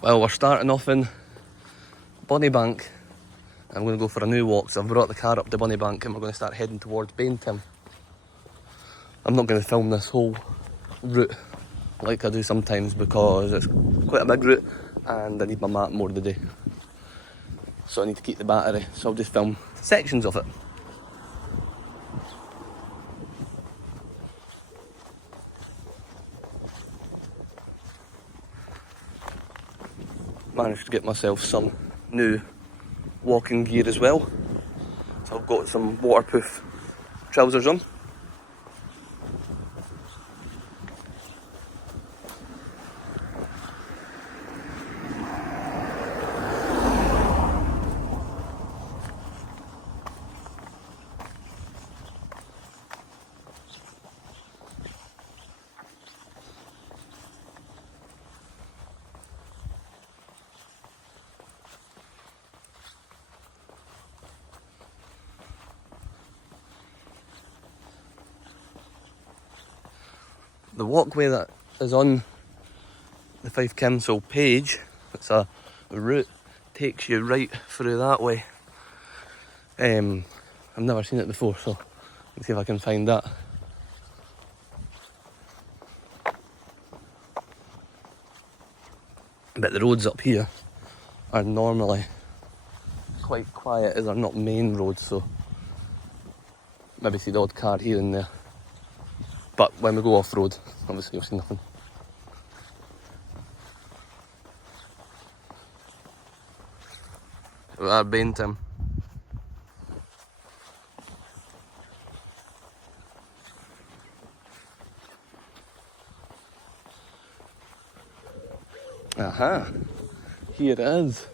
Well, we're starting off in Bonnybank. I'm going to go for a new walk, so I've brought the car up to Bonnybank and we're going to start heading towards Bainton. I'm not going to film this whole route like I do sometimes because it's quite a big route and I need my map more today. So I need to keep the battery, so I'll just film sections of it. Managed to get myself some new walking gear as well. So I've got some waterproof trousers on. The walkway that is on the Fife Council page, it's a route, takes you right through that way. I've never seen it before, so let's see if I can find that. But the roads up here are normally quite quiet as they're not main roads, so maybe see the odd car here and there. But when we go off-road, obviously you'll see nothing. We are Bainton. Aha! Here it is.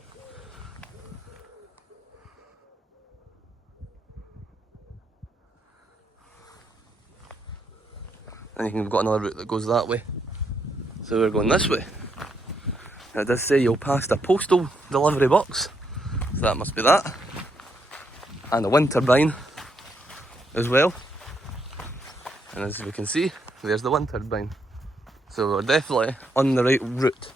And we've got another route that goes that way. So we're going this way. Now it does say you'll pass a postal delivery box. So that must be that. And a wind turbine as well. And as we can see, there's the wind turbine. So we're definitely on the right route.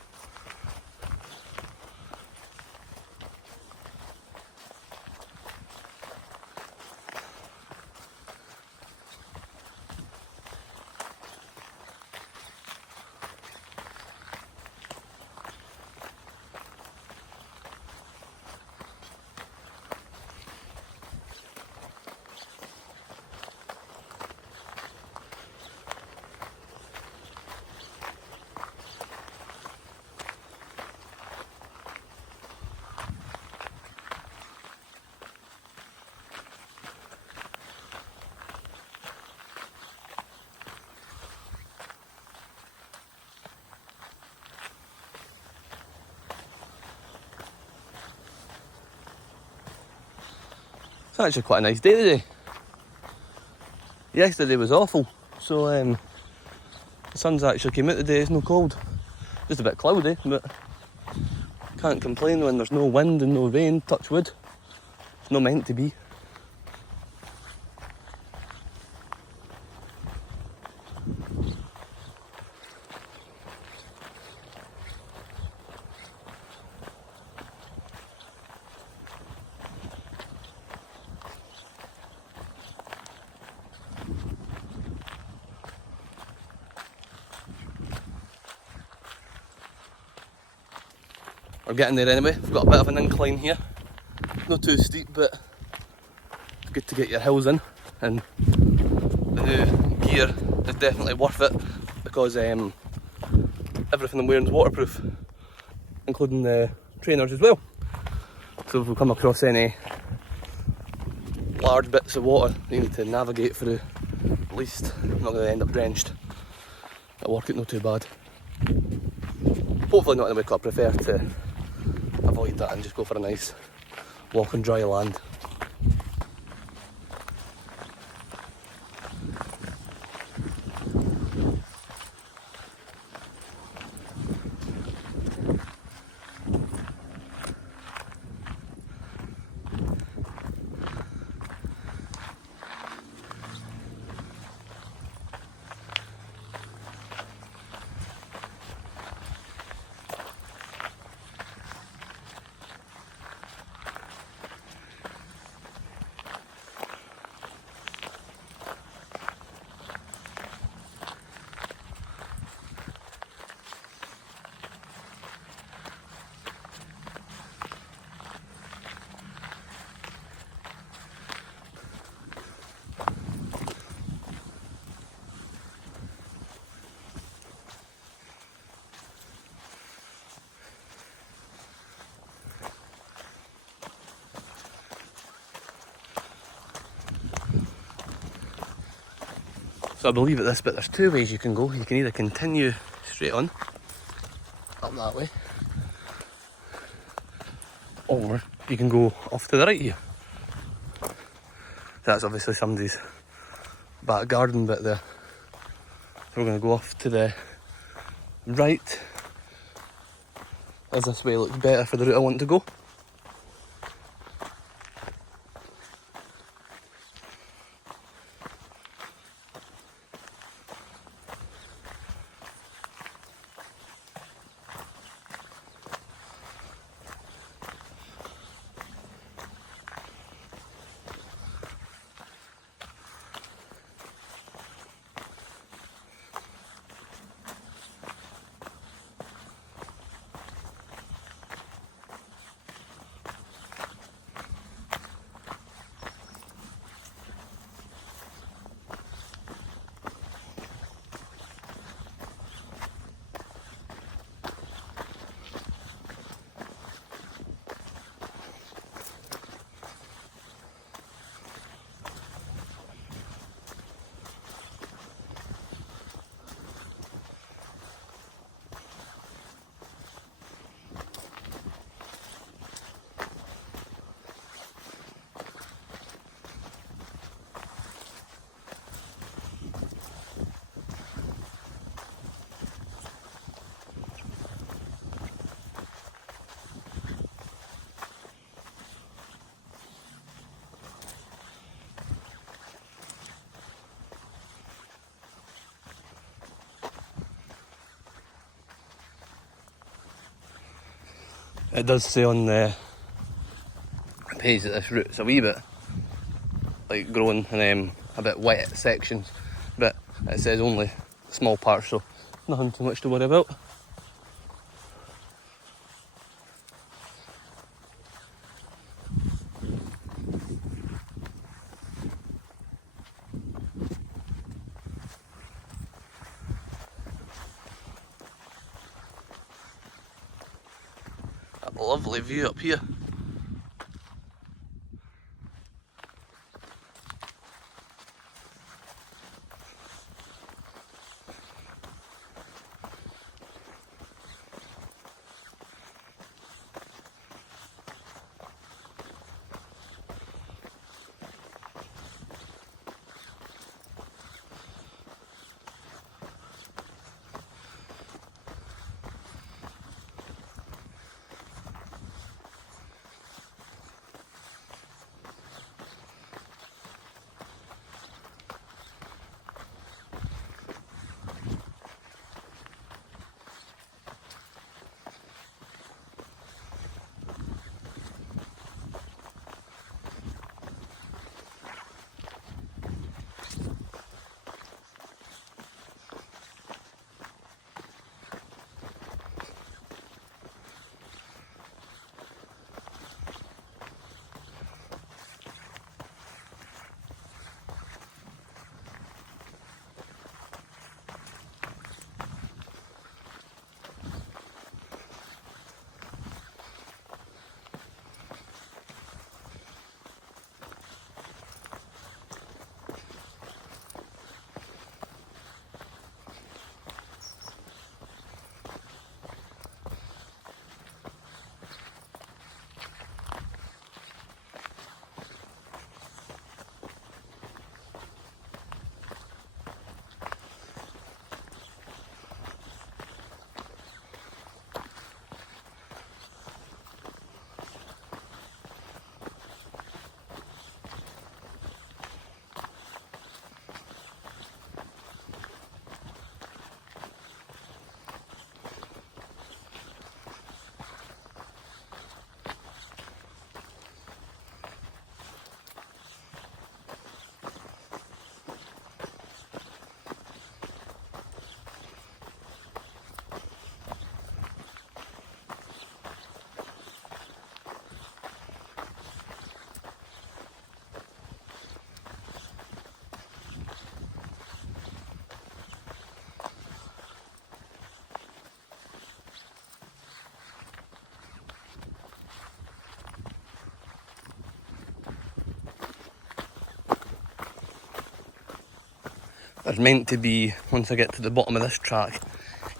It's actually quite a nice day today. Yesterday was awful, so the sun's actually came out today. It's no cold, just a bit cloudy, but can't complain when there's no wind and no rain, touch wood. It's not meant to be. We're getting there anyway. We've got a bit of an incline here. Not too steep, but it's good to get your hills in. And the new gear is definitely worth it because everything I'm wearing is waterproof, including the trainers as well. So if we come across any large bits of water you need to navigate through, at least I'm not going to end up drenched. It'll work out not too bad. Hopefully not in the week. I prefer to avoid that and just go for a nice walk on dry land. So I believe at this bit there's two ways you can go. You can either continue straight on, up that way, or you can go off to the right here. That's obviously somebody's back garden bit there. So we're going to go off to the right, as this way looks better for the route I want to go. It does say on the page that this route's a wee bit like growing in a bit wet sections, but it says only small parts, so nothing too much to worry about. A lovely view up here. There's meant to be, once I get to the bottom of this track,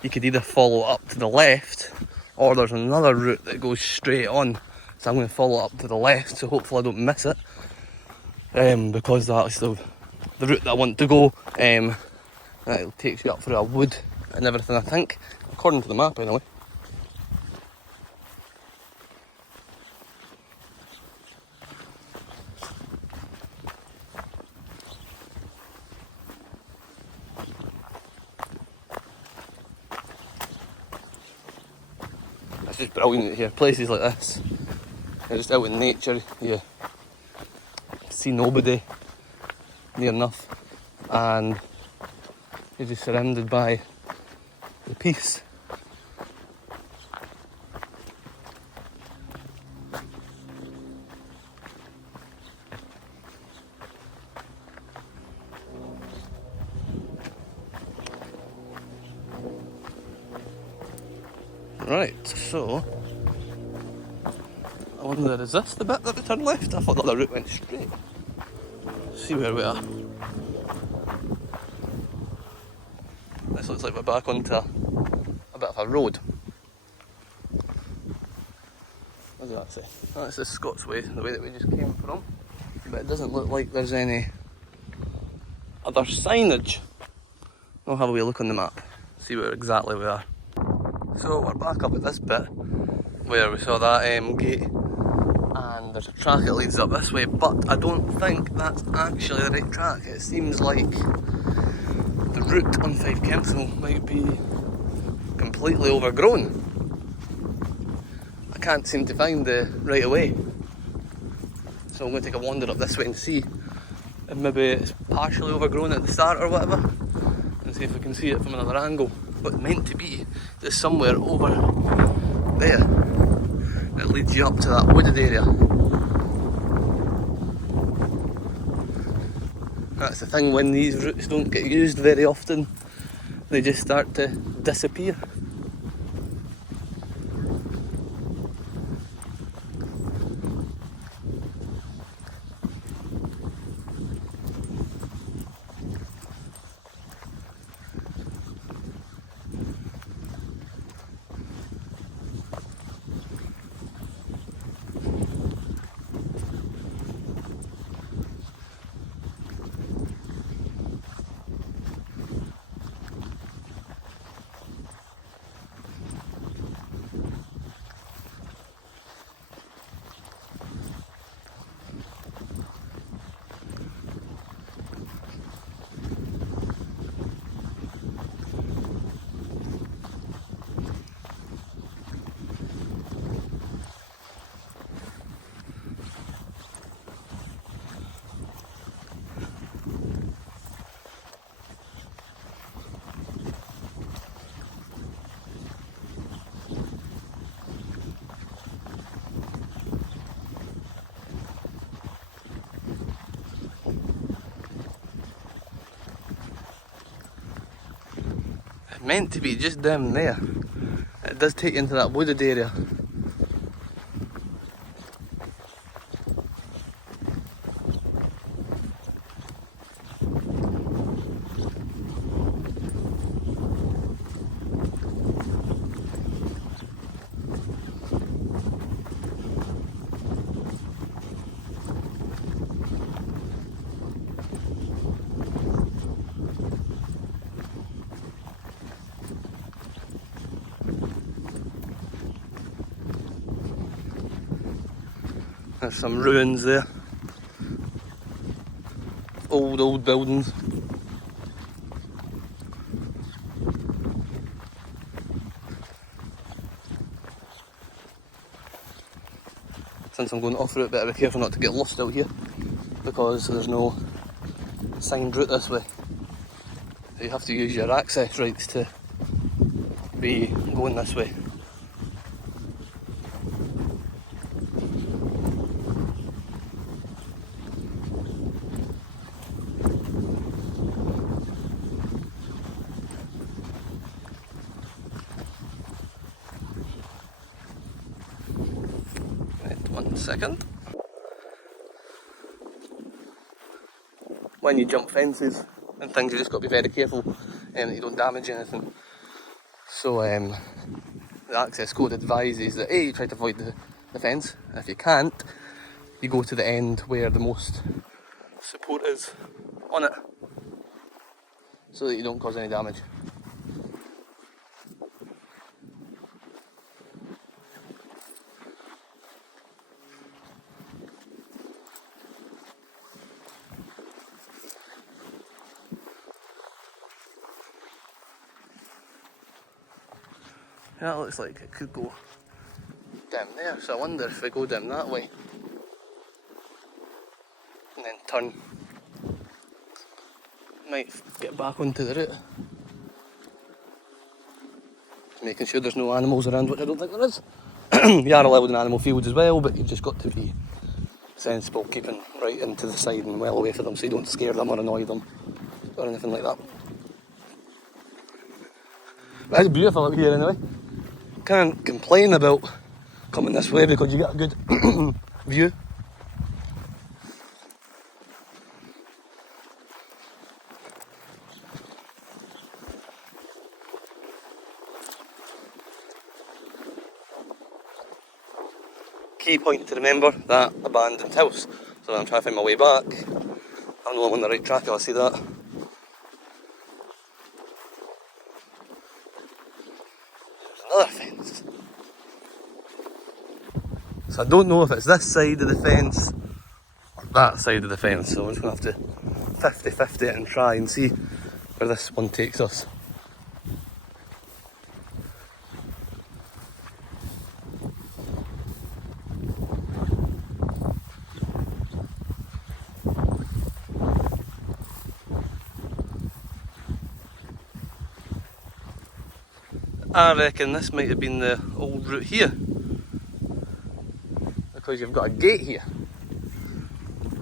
you could either follow up to the left, or there's another route that goes straight on. So I'm going to follow up to the left, so hopefully I don't miss it. Because that's the route that I want to go. It takes you up through a wood and everything, I think, according to the map anyway. It's just brilliant here. Places like this, you're just out in nature, you see nobody near enough, and you're just surrounded by the peace. Right, so I wonder, is this the bit that we turn left? I thought the other route went straight. Let's see where we are. This looks like we're back onto a bit of a road. What does that say? That's the Scots way, the way that we just came from. But it doesn't look like there's any other signage. I'll have a wee look on the map, see where exactly we are. So we're back up at this bit where we saw that gate, and there's a track that leads up this way, but I don't think that's actually the right track. It seems like the route on Fife Council might be completely overgrown. I can't seem to find the right of way. So I'm going to take a wander up this way and see if maybe it's partially overgrown at the start or whatever, and see if we can see it from another angle. But it's meant to be just somewhere over there that leads you up to that wooded area. That's the thing, when these routes don't get used very often, they just start to disappear. Meant to be just down there. It does take you into that wooded area. There's some ruins there. Old buildings. Since I'm going off route, better be careful not to get lost out here, because there's no signed route this way. You have to use your access rights to be going this way. Right, 1 second. When you jump fences, and things. You just got to be very careful that you don't damage anything. So the access code advises that A, you try to avoid the fence, and if you can't, you go to the end where the most support is on it, so that you don't cause any damage. Yeah, it looks like it could go down there, so I wonder if we go down that way and then turn, might get back onto the route. Making sure there's no animals around, which I don't think there is. You are allowed in animal fields as well, but you've just got to be sensible, keeping right into the side and well away from them so you don't scare them or annoy them or anything like that. But it's beautiful out here anyway. Can't complain about coming this way because you get a good view. Key point to remember, that abandoned house. So when I'm trying to find my way back, I know I'm on the right track, I'll see that. There's another fence. So I don't know if it's this side of the fence or that side of the fence, so we're just going to have to 50-50 it and try and see where this one takes us. I reckon this might have been the old route here, because you've got a gate here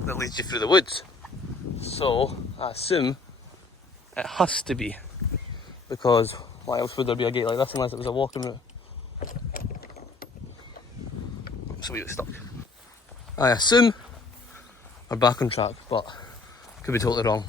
that leads you through the woods. So I assume it has to be, because why else would there be a gate like this unless it was a walking route? So we got stuck. I assume we're back on track, but could be totally wrong.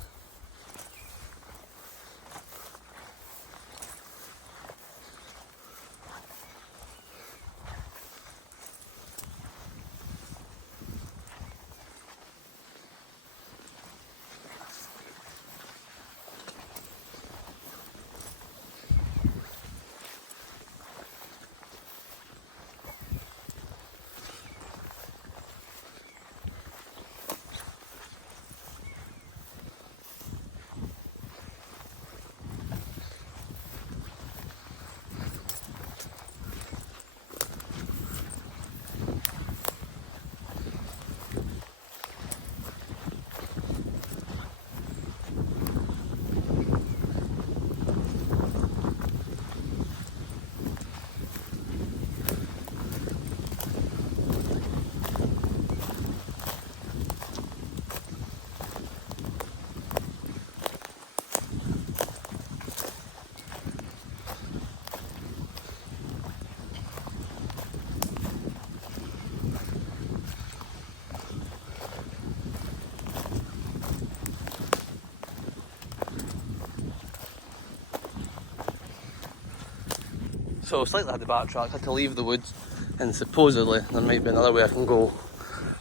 So slightly had the backtrack, had to leave the woods, and supposedly there might be another way I can go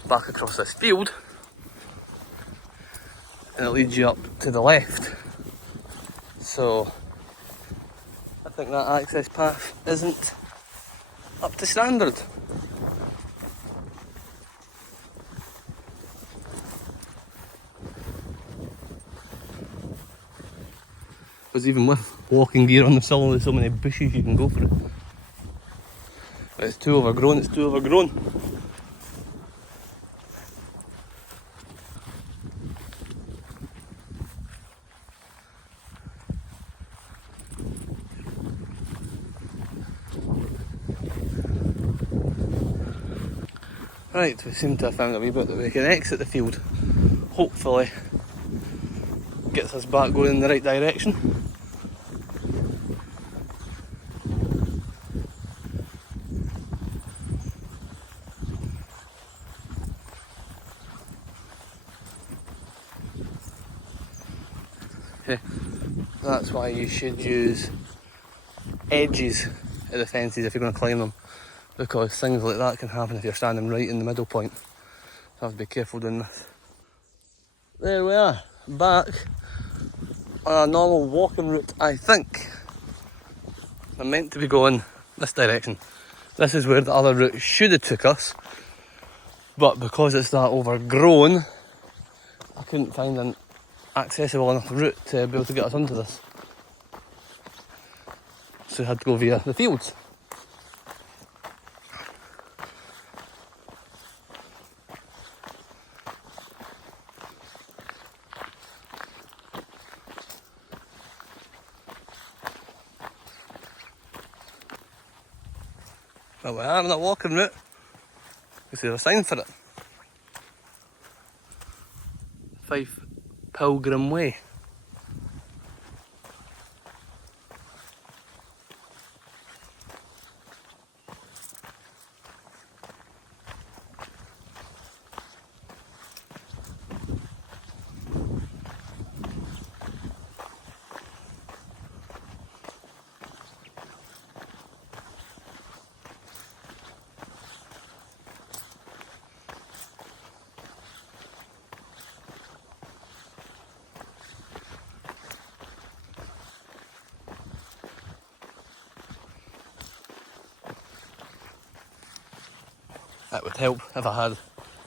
back across this field, and it leads you up to the left. So I think that access path isn't up to standard. Because even with walking gear on, there's still only so many bushes you can go for it. But it's too overgrown, it's too overgrown. Right, we seem to have found a wee bit that we can exit the field. Hopefully gets us back going in the right direction. Okay. That's why you should use edges of the fences if you're going to climb them, because things like that can happen if you're standing right in the middle point. So I have to be careful doing this. There we are, back on a normal walking route, I think. I'm meant to be going this direction. This is where the other route should have took us, but because it's that overgrown, I couldn't find an accessible enough route to be able to get us onto this. So we had to go via the fields. But we are on a walking route. Because there's a sign for it. Fife Pilgrim Way. That would help if I had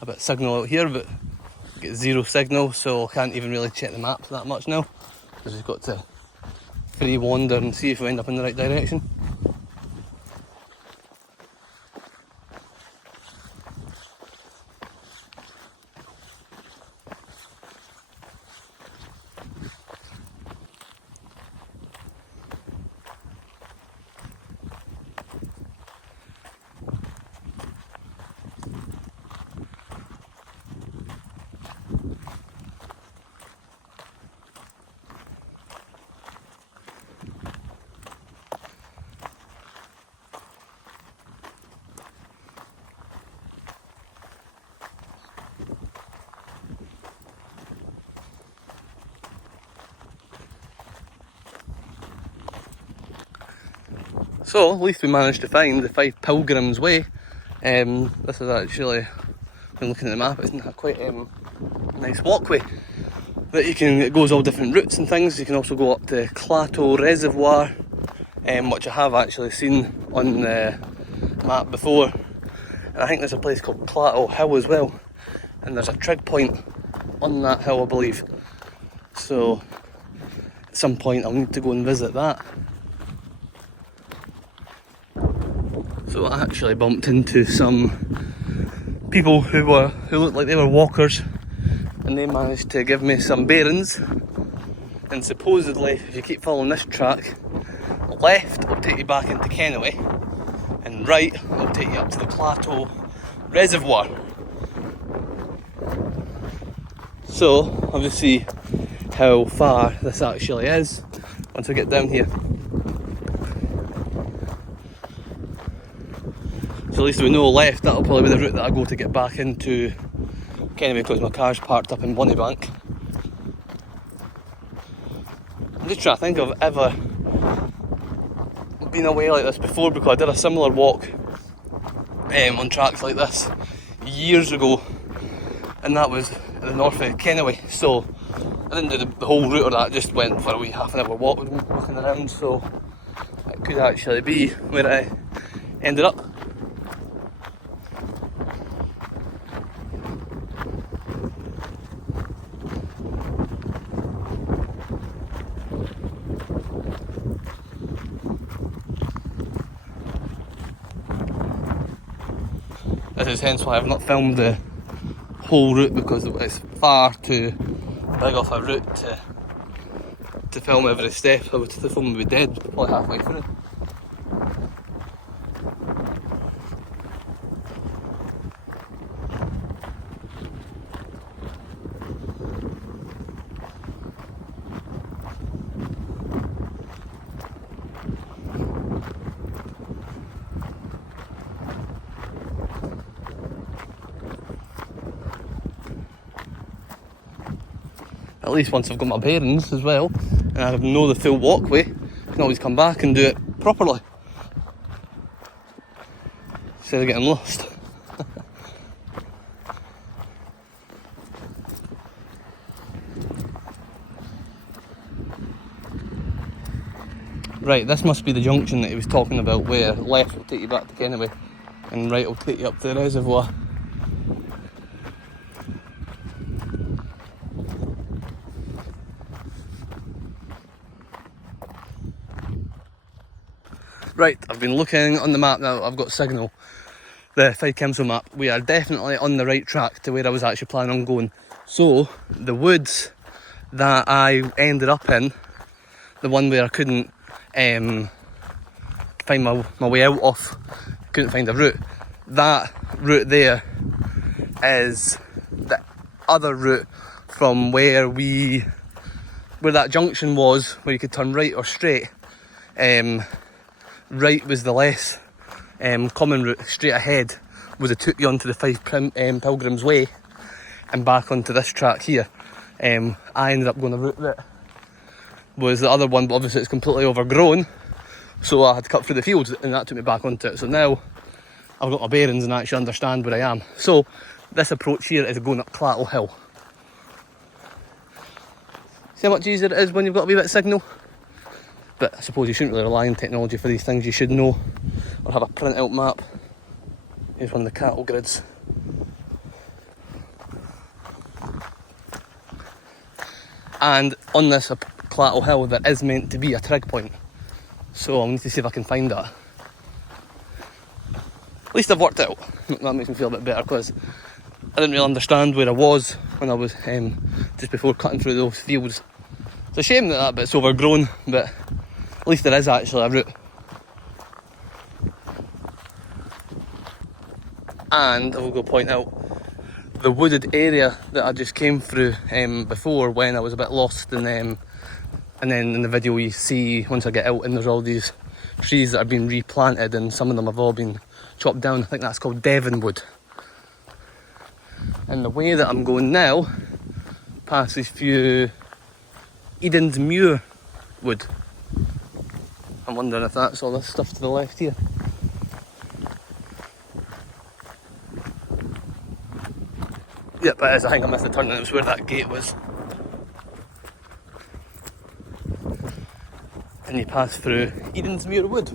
a bit of signal out here, but I get zero signal, so I can't even really check the maps that much now. Because we've got to free wander and see if we end up in the right direction. So, at least we managed to find the Fife Pilgrim's Way. This is actually, when looking at the map, it's quite a nice walkway that you can, it goes all different routes and things. You can also go up to Clatto Reservoir, which I have actually seen on the map before. And I think there's a place called Clatto Hill as well. And there's a Trig Point on that hill, I believe. So, at some point I'll need to go and visit that. So I actually bumped into some people who looked like they were walkers, and they managed to give me some bearings. And supposedly, if you keep following this track, left will take you back into Kennoway, and right will take you up to the Clatto Reservoir. So I'll just see how far this actually is once I get down here. So at least we know left, that'll probably be the route that I go to get back into Kennoway, because my car's parked up in Bonnybank. I'm just trying to think if I've ever been away like this before, because I did a similar walk on tracks like this years ago, and that was in the north of Kennoway. So I didn't do the whole route of that, just went for a wee half an hour walk looking around, so it could actually be where I ended up. This is hence why I've not filmed the whole route, because it's far too big of a route to film every step. The film would be dead probably halfway through. at least once I've got my bearings as well, and I know the full walkway, I can always come back and do it properly, instead of getting lost. Right, this must be the junction that he was talking about, where left will take you back to Kennedy and right will take you up to the reservoir. Right, I've been looking on the map now, I've got signal, the Fife Council map. We are definitely on the right track to where I was actually planning on going. So, the woods that I ended up in, the one where I couldn't find my way out of, couldn't find a route, that route there is the other route from where that junction was, where you could turn right or straight. Right was the less common route. Straight ahead would have took you onto the Fife Pilgrim's Way and back onto this track here. I ended up going the route that was the other one, but obviously it's completely overgrown, so I had to cut through the fields, and that took me back onto it. So now I've got my bearings and I actually understand where I am. So this approach here is going up Clatto Hill. See how much easier it is when you've got a wee bit of signal? But I suppose you shouldn't really rely on technology for these things. You should know or have a print out map. Here's one of the cattle grids. And on this Clatto Hill there is meant to be a Trig Point, so I'll need to see if I can find that. At least I've worked it out. That makes me feel a bit better, because I didn't really understand where I was when I was just before cutting through those fields. It's a shame that bit's overgrown, but at least there is actually a route. And I will go point out the wooded area that I just came through before, when I was a bit lost, and then in the video you see once I get out, and there's all these trees that are being replanted, and some of them have all been chopped down. I think that's called Devonwood. And the way that I'm going now passes through Eden's Muir Wood. I'm wondering if that's all this stuff to the left here. Yep, it is. I think I missed the turn, and it was where that gate was. And you pass through Eden's Muir Wood.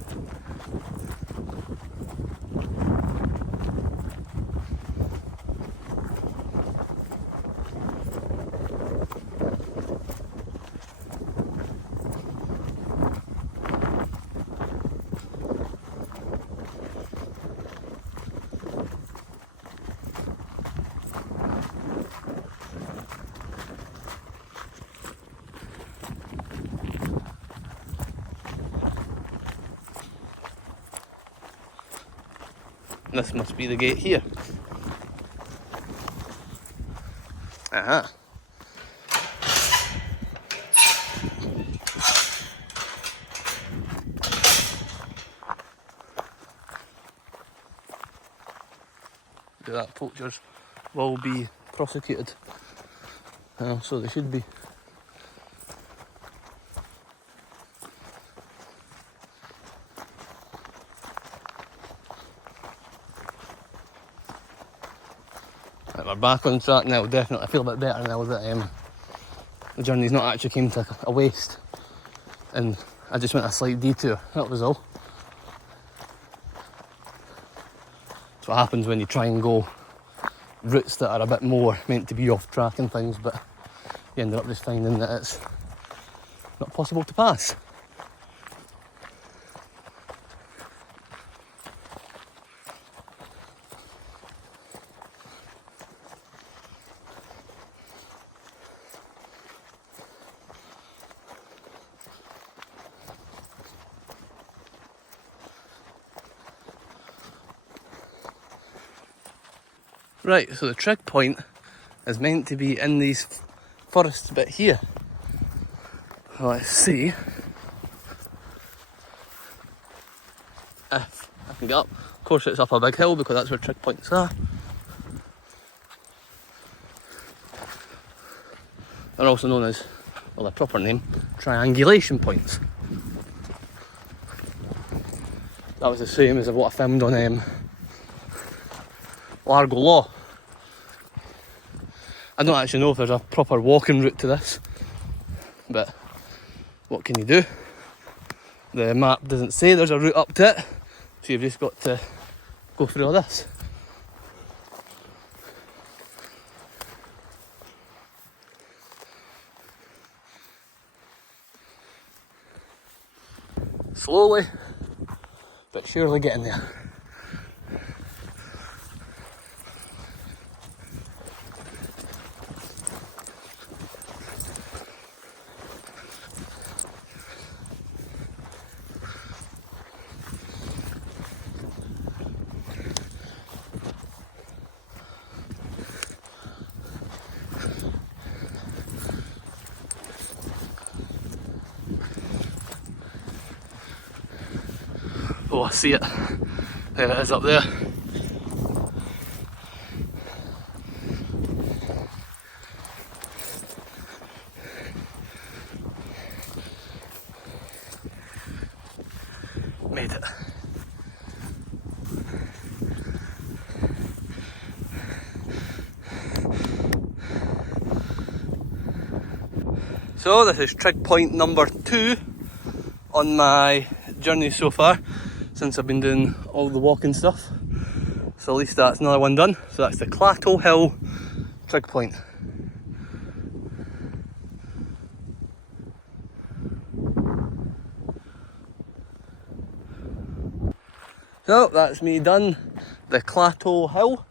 This must be the gate here. Aha. Do that, poachers will be prosecuted. So they should be. Right, we're back on track now, definitely. I feel a bit better now that the journey's not actually came to a waste, and I just went a slight detour, that was all. That's what happens when you try and go routes that are a bit more meant to be off track and things, but you ended up just finding that it's not possible to pass. Right, so the Trig Point is meant to be in these forests bit here. Let's see if I can get up. Of course it's up a big hill because that's where Trig Points are. They're also known as, well, their proper name, triangulation points. That was the same as what I filmed on Largo Law. I don't actually know if there's a proper walking route to this, but what can you do? The map doesn't say there's a route up to it, so you've just got to go through all this. Slowly, but surely getting there. Oh, I see it. There it is up there. Made it. So this is Trig Point number 2 on my journey so far, since I've been doing all the walking stuff. So at least that's another one done. So that's the Clatto Hill Trig Point. So that's me done the Clatto Hill.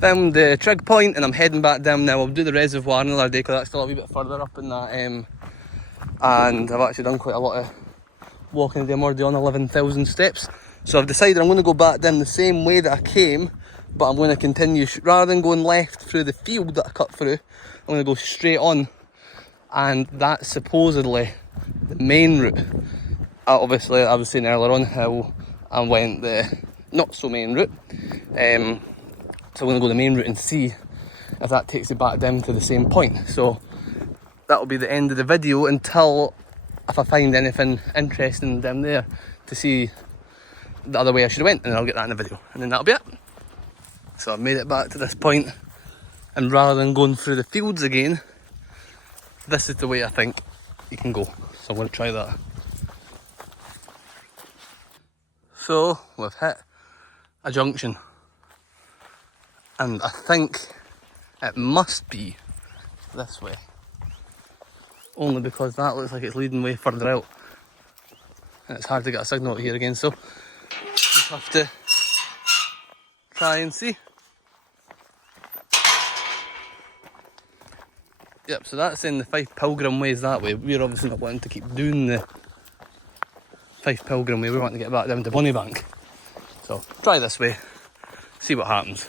Filmed the Trig Point and I'm heading back down now. I'll do the reservoir another day because that's still a wee bit further up in that. And I've actually done quite a lot of walking today. I'm already on 11,000 steps. So I've decided I'm going to go back down the same way that I came, but I'm going to continue, rather than going left through the field that I cut through, I'm going to go straight on. And that's supposedly the main route. Obviously, I was saying earlier on how I went the not so main route. So I'm going to go the main route and see if that takes me back down to the same point. So that'll be the end of the video until if I find anything interesting down there to see the other way I should have went, and then I'll get that in the video, and then that'll be it. So I've made it back to this point, and rather than going through the fields again, this is the way I think you can go. So I'm going to try that. So we've hit a junction, and I think it must be this way, only because that looks like it's leading way further out, and it's hard to get a signal out here again, so just have to try and see. Yep, so that's in the Fife Pilgrim ways that way. We're obviously not wanting to keep doing the Fife Pilgrim way, we're wanting to get back down to Bonnybank. So try this way, see what happens.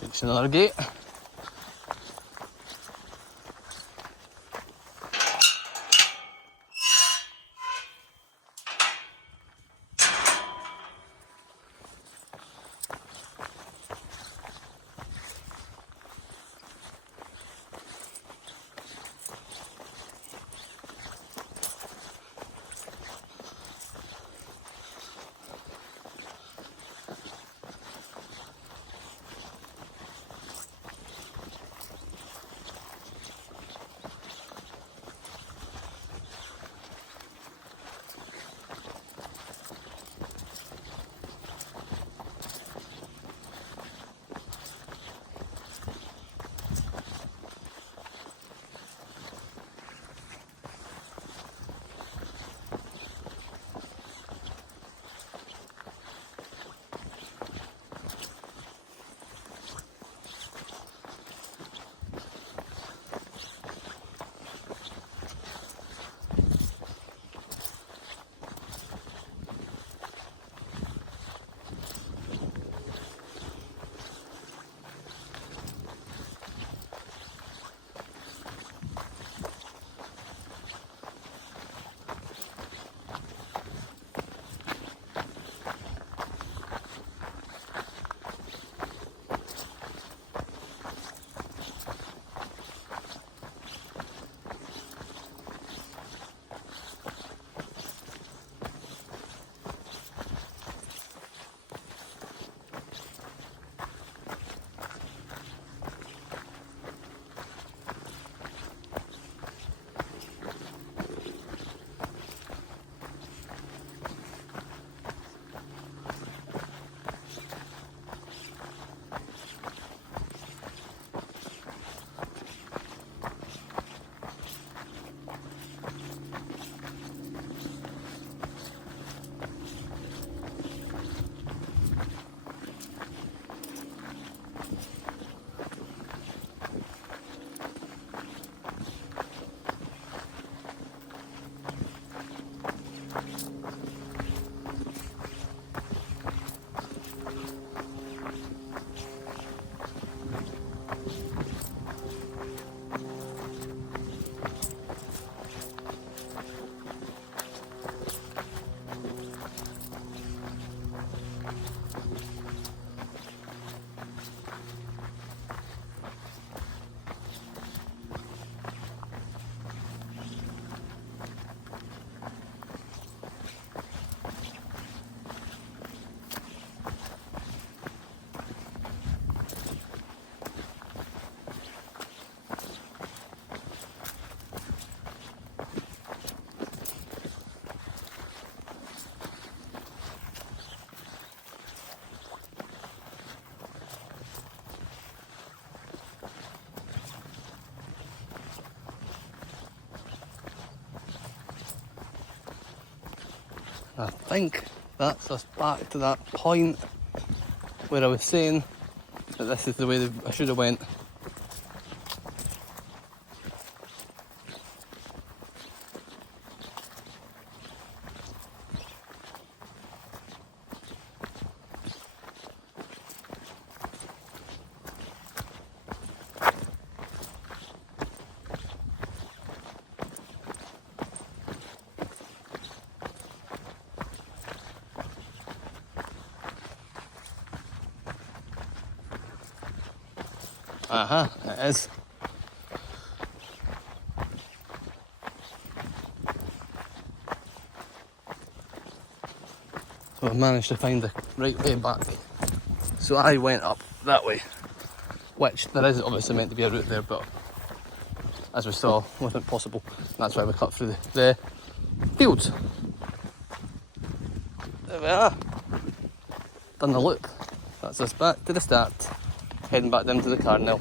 It's another gate. I think that's us back to that point where I was saying that this is the way that I should have went. It is. So I managed to find the right way back. So I went up that way, which there is obviously meant to be a route there, but as we saw, wasn't possible. That's why we cut through the fields. There we are. Done the loop. That's us back to the start. Heading back down to the car now.